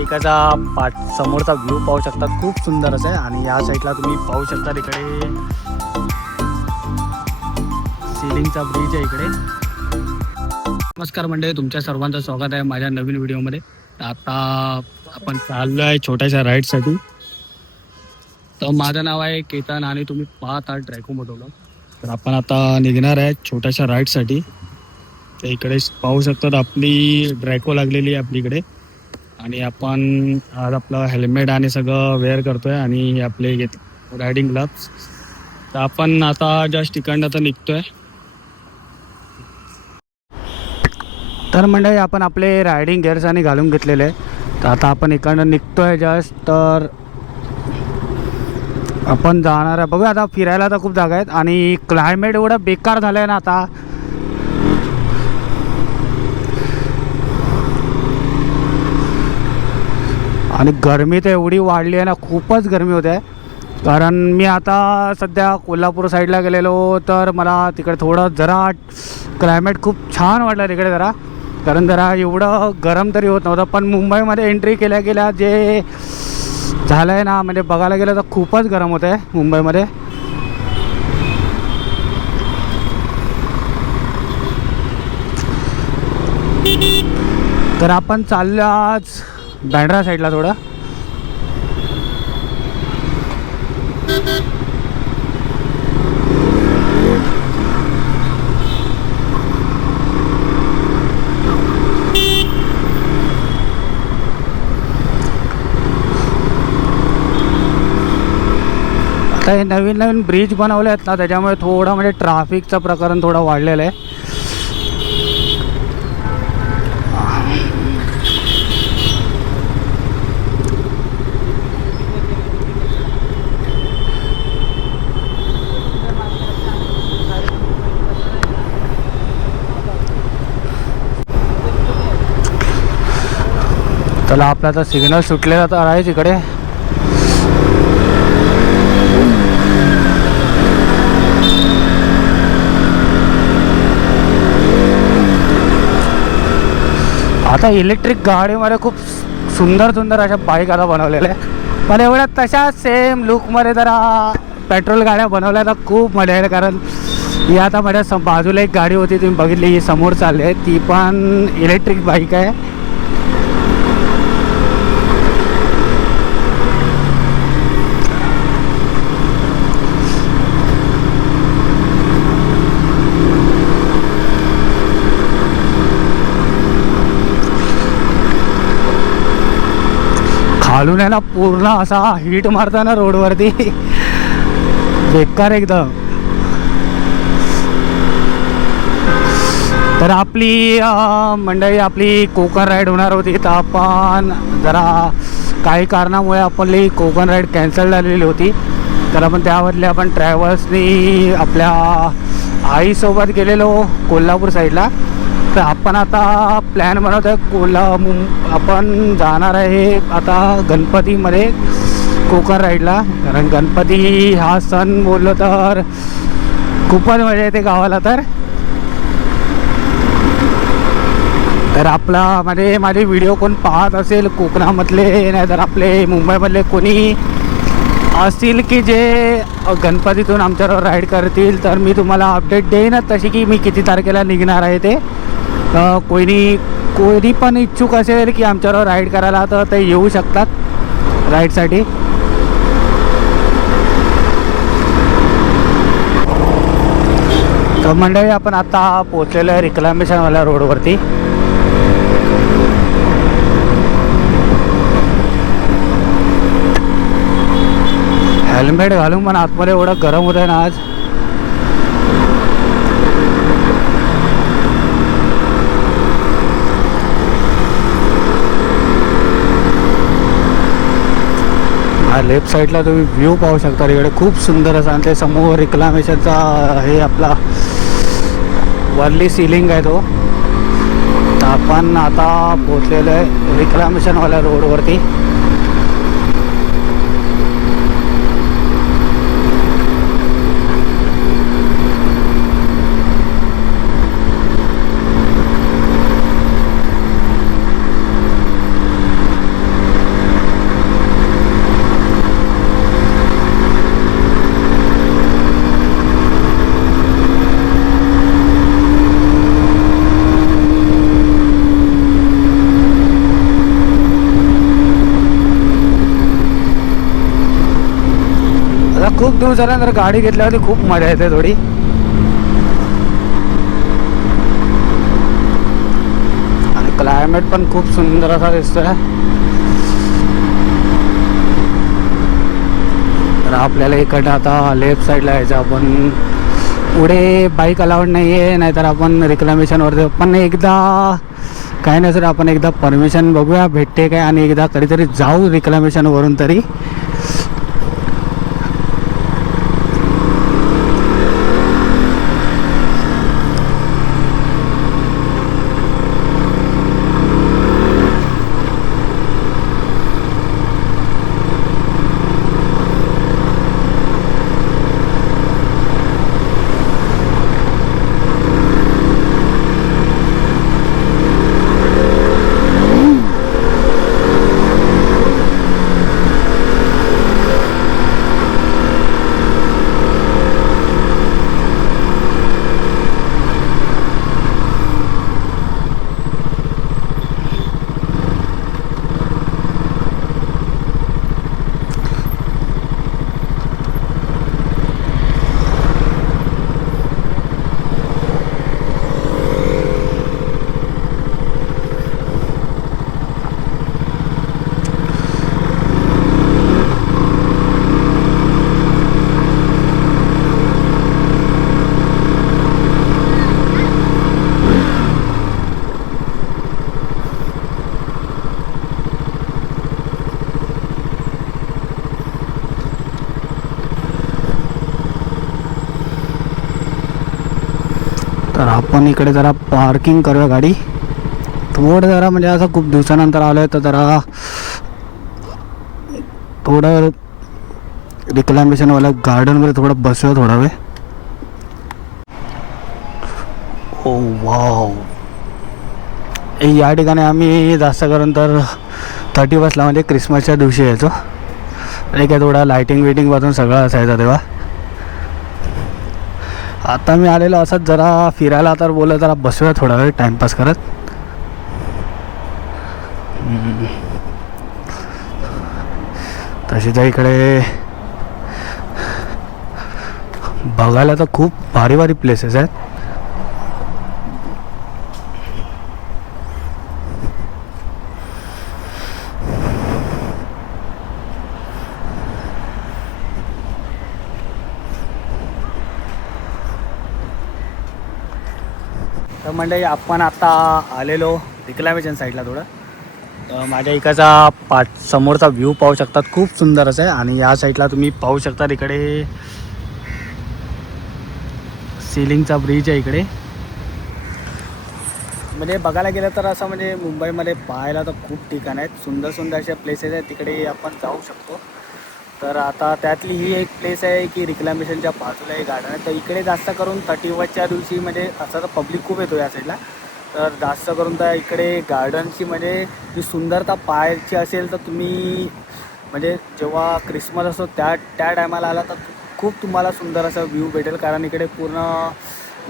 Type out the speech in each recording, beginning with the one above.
इकडचा समोरचा व्ह्यू पाहू शकता, खूप सुंदर असं आहे. आणि या साईडला तुम्ही पाहू शकता इकडे सिलिंगचा ब्रिज आहे इकडे. नमस्कार मंडळी, तुमच्या सर्वांचं स्वागत आहे माझ्या नवीन व्हिडिओमध्ये. आता आपण चाललो आहे छोट्याशा राईडसाठी. तर माझं नाव आहे केतन आणि तुम्ही पाहत आहात ड्रॅको मोटोला. तर आपण आता निघणार आहे छोट्याशा राईडसाठी. तर इकडे पाहू शकतात आपली ड्रॅको लागलेली आहे आपलीकडे. आणि आपण आज आपलं हेल्मेट आणि सगळं वेअर करतोय आणि आपले रायडिंग ग्लव्स. तर आपण आता जस्ट इकडनं तर निघतोय. तर मंडळी आपण आपले रायडिंग गिअर्स आणि घालून घेतलेले आहे. तर आता आपण इकडनं निघतोय जस्ट. तर आपण जाणार आहे, बघूया आता. फिरायला तर खूप जागा आहेत आणि क्लायमेट एवढं बेकार झालं आहे ना आता. आणि गरमी तर एवढी वाढली आहे ना, खूपच गरमी होते आहे. कारण मी आता सध्या कोल्हापूर साईडला गेलेलो, तर मला तिकडे थोडं जरा क्लायमेट खूप छान वाटलं तिकडे जरा. कारण जरा एवढं गरम तरी होत नव्हतं. पण मुंबईमध्ये एंट्री केल्या केल्या जे झालं आहे ना, म्हणजे बघायला गेलं तर खूपच गरम होतं आहे मुंबईमध्ये. तर आपण चाललो आज बँड्रा साईडला थोडं. आता हे नवीन नवीन ब्रिज बनवले आहेत ना, त्याच्यामुळे थोडं म्हणजे ट्रॅफिकचं प्रकरण थोडं वाढलेलं आहे. त्याला आपला तर सिग्नल सुटलेला तर आहे तिकडे. आता इलेक्ट्रिक गाडीमध्ये खूप सुंदर सुंदर अशा बाईक आता बनवलेल्या आहे. पण एवढ्या तशा सेम लुकमध्ये जरा पेट्रोल गाड्या बनवल्या तर खूप मजा येईल. कारण ही आता माझ्या बाजूला एक गाडी होती, तुम्ही बघितली, ही समोर चालली आहे, ती पण इलेक्ट्रिक बाईक आहे. खालून आहे ना पूर्ण असा हीट मारताना रोडवरती, बेकार एकदम. तर आपली मंडळी आपली कोकण राईड होणार होती. तर आपण जरा काही कारणामुळे आपली कोकण राईड कॅन्सल झालेली होती. तर आपण त्याबदले आपण ट्रॅव्हल्सनी आपल्या आईसोबत गेलेलो कोल्हापूर साईडला. तर आपण आता प्लॅन बनवतो आहे आपण जाणार आहे आता गणपतीमध्ये कोकण राईडला. कारण गणपती हा सण बोललो तर खूपच मजा येते गावाला. तर आपला माझे व्हिडिओ कोण पाहत असेल कोकणामधले, नाही तर आपले मुंबईमधले कोणी असतील की जे गणपतीतून आमच्यावर राईड करतील, तर मी तुम्हाला अपडेट देईनच तशी की मी किती तारखेला निघणार आहे ते. कोणी पण इच्छुक असेल की आमच्यावर राईड करायला, तर ते येऊ शकतात राईडसाठी. तर मंडळी आपण आता पोचलेलो आहे रिक्लामेशनवाल्या रोडवरती. हेल्मेट घालून पण आतमध्ये एवढं गरम होत आहे ना आज. लेफ्ट साईडला तुम्ही व्ह्यू पाहू शकता इकडे, खूप सुंदर असं. आणि ते समोर रिक्लामेशनचा हे आपला वरली सिलिंग आहे तो. तर आपण आता पोचलेलो आहे रिक्लामेशनवाल्या रोडवरती. खूप दिवसानंतर गाडी घेतल्यावरती खूप मजा येते थोडी. आणि क्लायमेट पण खूप सुंदर असा दिसतोय. तर आपल्याला इकडे आता लेफ्ट साईडला यायचं. आपण पुढे बाईक अलाउड नाही आहे, नाहीतर आपण रिक्लामेशनवरती पण एकदा काय नाही सर, आपण एकदा परमिशन बघूया भेटते काय, आणि एकदा कधीतरी जाऊ रिक्लामेशनवरून तरी. तर आपण इकडे जरा पार्किंग करूया गाडी. थोडं जरा म्हणजे असं खूप दिवसानंतर आलो आहे, तर जरा थोडं रिक्लामेशनवाल्या गार्डनमध्ये थोडं बसूया थोडा वेळ. ओ वाव, या ठिकाणी आम्ही जास्त करून तर 31ला म्हणजे क्रिसमसच्या दिवशी यायचो. आणि काय थोडा लायटिंग विटिंग वाजून सगळं असायचं तेव्हा. आता मी आलेलो असंच जरा फिरायला, तर बोललं जरा बसूया थोडा वेळ टाईमपास करत. तशी तर इकडे बघायला तर खूप भारी भारी प्लेसेस आहेत. तर म्हणजे आपण आता आलेलो रिक्लामेशन साईडला. थोडं माझ्या इकडचा समोरचा व्ह्यू पाहू शकतात, खूप सुंदर असं आहे. आणि या साईडला तुम्ही पाहू शकता इकडे सिलिंगचा ब्रिज आहे इकडे. म्हणजे बघायला गेलं तर असं म्हणजे मुंबईमध्ये पाहायला तर खूप ठिकाण आहेत, सुंदर सुंदर अशा प्लेसेस आहेत, तिकडे आपण जाऊ शकतो. तर आता त्यातली ही एक प्लेस आहे की रिक्लामेशनच्या बाजूला एक गार्डन आहे. तर इकडे जास्त करून 31च्या दिवशी म्हणजे असं तर पब्लिक खूप येतो या साईडला. तर जास्त करून तर इकडे गार्डनची म्हणजे जी सुंदरता पाहायची असेल तर तुम्ही म्हणजे जेव्हा क्रिसमस असतो त्या टायमाला आला तर खूप तुम्हाला सुंदर असं व्ह्यू भेटेल. कारण इकडे पूर्ण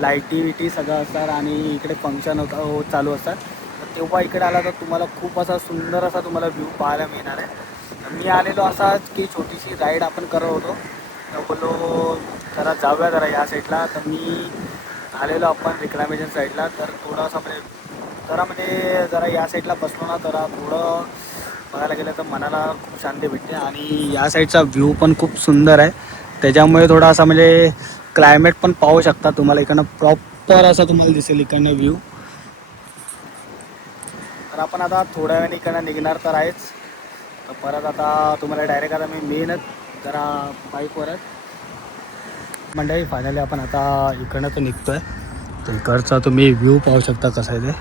लाईटी विटी सगळं असतात आणि इकडे फंक्शन चालू असतात. तर तेव्हा इकडे आला तर तुम्हाला खूप असा सुंदर असा तुम्हाला व्ह्यू पाहायला मिळणार आहे. मी आलेलो असाच की छोटीशी राईड आपण करत होतो, तर बोललो जरा जाऊया जरा या साईडला. तर मी आलेलो आपण रिक्लामेशन साईडला. तर थोडंसं म्हणजे जरा या साईडला बसलो ना, तर थोडं बघायला गेलं तर मनाला खूप शांती भेटते. आणि या साईडचा व्ह्यू पण खूप सुंदर आहे, त्याच्यामुळे थोडा असा म्हणजे क्लायमेट पण पाहू शकता तुम्हाला इकडनं प्रॉपर असा तुम्हाला दिसेल इकडनं व्ह्यू. तर आपण आता थोड्या वेळाने इकडनं निघणार तर आहेच. तर परत आता तुम्हाला डायरेक्ट आता मी मेनच जरा बाईकवर आहे. मंडळी फायनली आपण आता इकडनं तर निघतो आहे. तर इकडचा तुम्ही व्ह्यू पाहू शकता कसा आहे ते.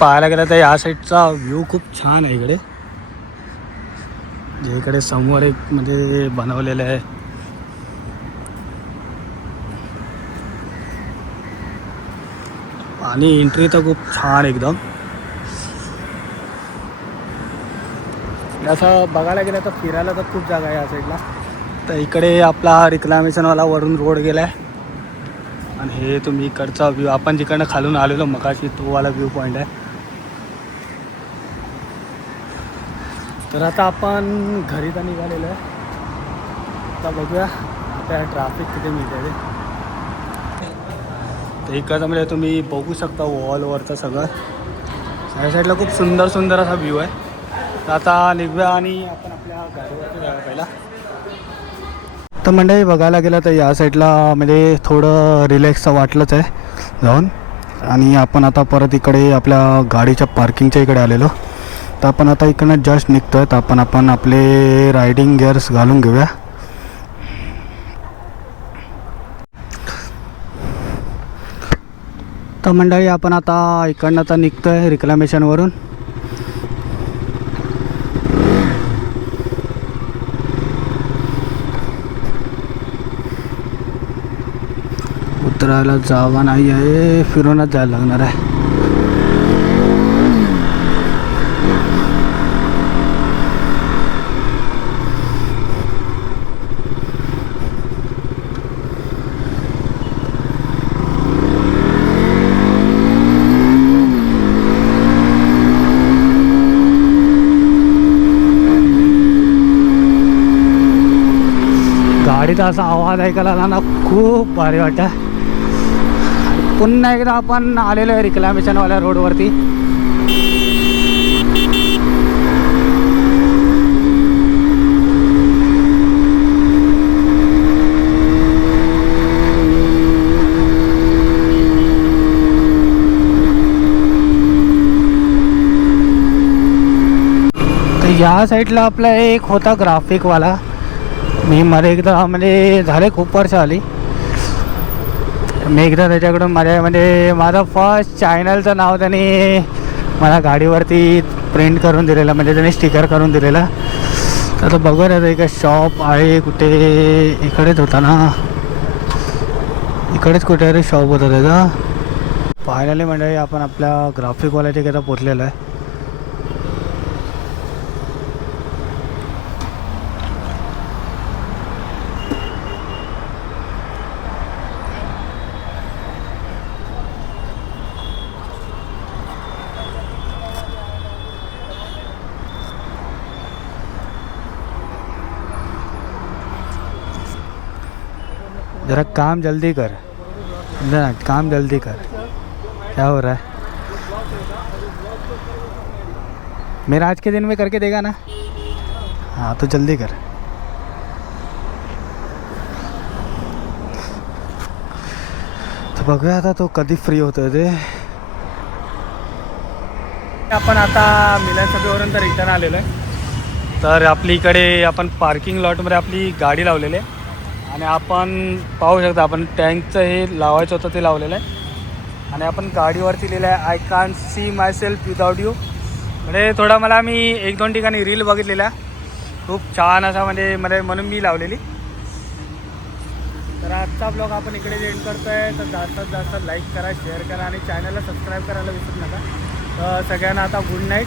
पाहायला गेलं तर या साईडचा व्ह्यू खूप छान आहे इकडे. जे इकडे समोर एक म्हणजे बनवलेलं आहे. आणि एंट्री तर खूप छान एकदम. असं बघायला गेलं तर फिरायला तर खूप जागा आहे या साईडला. तर इकडे आपला रिक्लामेशनवाला वरून रोड गेला आहे. आणि हे तुम्ही इकडचा व्ह्यू, आपण जिकडनं खालून आलेलो मगाशी तो वाला व्ह्यू पॉईंट आहे. तर आता आपण घरी तर निघालेलो आहे. आता बघूया आता ट्रॅफिक किती मिळते ते. तर इकडचं म्हणजे तुम्ही बघू शकता वॉलवरचं सगळं. या साईडला खूप सुंदर सुंदर असा व्ह्यू आहे. तर आता निघूया आणि आपण आपल्या गाडीवरती जाऊया पहिला. तर मंडळी बघायला गेलं तर या साईडला म्हणजे थोडं रिलॅक्स वाटलंच आहे जाऊन. आणि आपण आता परत इकडे आपल्या गाडीच्या पार्किंगच्या इकडे आलेलो. तर आपण आता इकडनं जस्ट निघतो आहे. तर आपण आपले रायडिंग गिअर्स घालून घेऊया. तर मंडळी आपण आता इकडनं तर निघतो आहे रिक्लामेशनवरून. उतरायला जागा नाही आहे, फिरूनच जायला लागणार आहे. गाडीचा असा आवाज ऐकायला आला ना खूप भारी वाटतं. पुन्हा एकदा आपण आलेलो आहे रिक्लामेशनवाल्या रोडवरती. तर या साईडला आपला एक होता ग्राफिकवाला. मी मला एकदा म्हणजे झाले खूप वर्ष आली. मी एकदा त्याच्याकडून माझं फर्स्ट चॅनलचं नाव त्याने मला गाडीवरती प्रिंट करून दिलेलं, म्हणजे त्याने स्टिकर करून दिलेलं. तर आता बघूया आता एक शॉप आहे कुठे, इकडेच होता ना, इकडेच कुठे अरे शॉप होता त्याचा. फायनली म्हणजे आपण आपल्या ग्राफिकवाल्याच्या इकडे पोचलेलो आहे. जरा काम जल्दी कर, जरा काम जल्दी कर. क्या हो रहा है? मेरा आज के दिन में करके देगा ना? हाँ तो जल्दी कर. तो बघूया आता तो कधी फ्री होतो ते. आपण आता मिलन सभेवरून तर रिटर्न आलेलो आहे. तर आपली इकडे आपण पार्किंग लॉटमध्ये आपली गाडी लावलेली आहे. आणि आपण पाहू शकता आपण टँकचं हे लावायचं होतं ते लावलेलं आहे. आणि आपण गाडीवरती लिहिलं आहे I can't see my self without you. म्हणजे थोडा मला मी 1-2 ठिकाणी रील बघितलेला, खूप छान असा म्हणजे म्हणून मी लावलेली. तर आजचा ब्लॉग आपण इकडे एंड करतो आहे. तर जास्तीत जास्त लाईक करा, शेअर करा आणि चॅनलला सबस्क्राईब करायला विसरू नका. तर सगळ्यांना आता गुड नाईट.